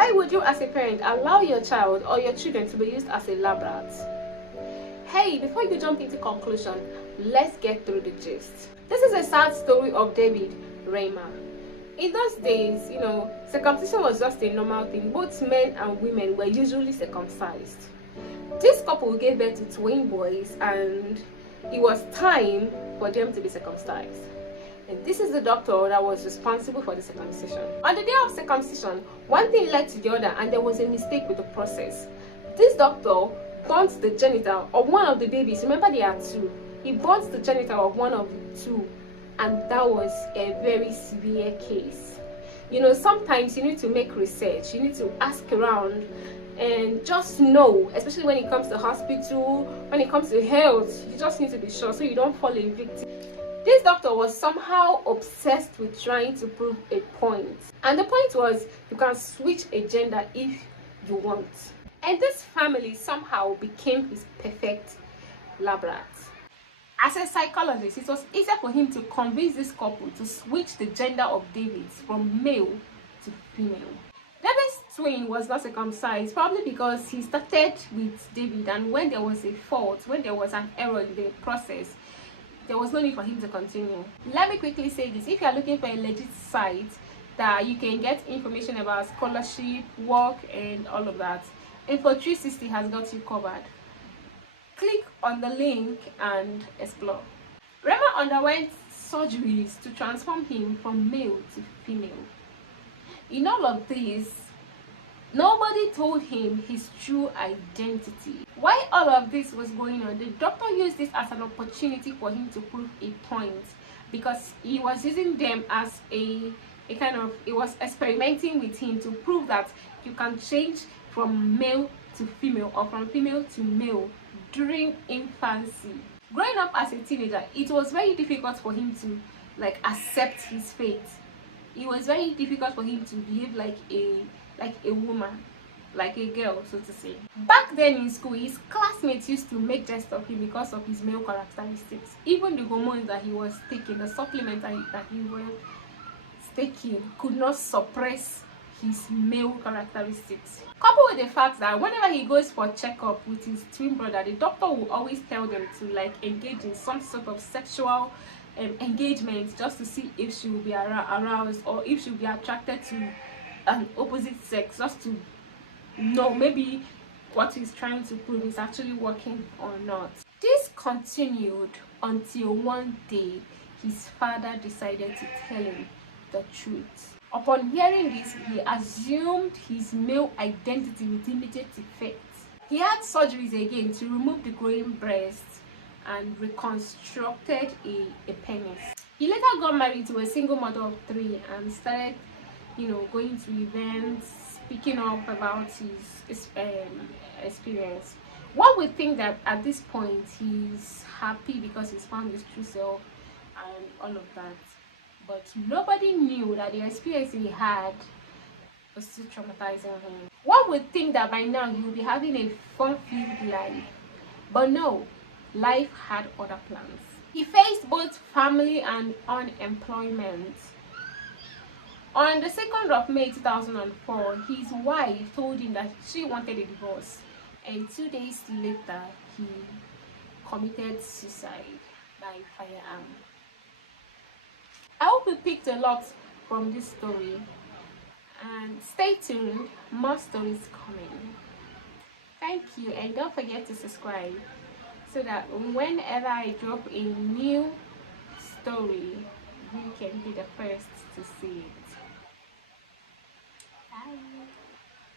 Why would you as a parent allow your child or your children to be used as a lab rat? Hey, before you jump into conclusion, let's get through the gist. This is a sad story of David Reimer. In those days, circumcision was just a normal thing. Both men and women were usually circumcised. This couple gave birth to twin boys and it was time for them to be circumcised. And this is the doctor that was responsible for the circumcision. On the day of circumcision, one thing led to the other and there was a mistake with the process. This doctor burnt the genital of one of the babies. Remember, there are two. He burnt the genital of one of the two, and that was a very severe case. Sometimes you need to make research, you need to ask around and just know, especially when it comes to hospital, when it comes to health, you just need to be sure so you don't fall a victim. This doctor was somehow obsessed with trying to prove a point, and the point was you can switch a gender if you want. And this family somehow became his perfect lab rat. As a psychologist, it was easier for him to convince this couple to switch the gender of David from male to female. David's twin was not circumcised, probably because he started with David, and when there was a fault, when there was an error in the process, there was no need for him to continue. Let me quickly say this: if you are looking for a legit site that you can get information about scholarship, work, and all of that, Info360 has got you covered. Click on the link and explore. Reimer underwent surgeries to transform him from male to female. In all of this, nobody told him his true identity. While all of this was going on, the doctor used this as an opportunity for him to prove a point, because he was using them as he was experimenting with him to prove that you can change from male to female or from female to male during infancy. Growing up as a teenager, it was very difficult for him to accept his fate. It was very difficult for him to behave like a woman, like a girl, so to say. Back then in school, his classmates used to make jest of him because of his male characteristics. Even the hormones that he was taking, the supplement that he was taking, could not suppress his male characteristics. Coupled with the fact that whenever he goes for checkup with his twin brother, the doctor will always tell them to engage in some sort of sexual engagement, just to see if she will be aroused or if she will be attracted to an opposite sex, just to know maybe what he's trying to prove is actually working or not. This continued until one day his father decided to tell him the truth. Upon hearing this, he assumed his male identity with immediate effect. He had surgeries again to remove the growing breast and reconstructed a penis. He later got married to a single mother of 3 and started, going to events, speaking up about his experience. One would think that at this point he's happy because he's found his true self and all of that. But nobody knew that the experience he had was still traumatizing him. One would think that by now he would be having a fun-filled life. But no, life had other plans. He faced both family and unemployment. On the 2nd of May 2004, his wife told him that she wanted a divorce. And 2 days later, he committed suicide by firearm. I hope you picked a lot from this story, and stay tuned, more stories coming. Thank you, and don't forget to subscribe so that whenever I drop a new story, you can be the first to see it. Bye.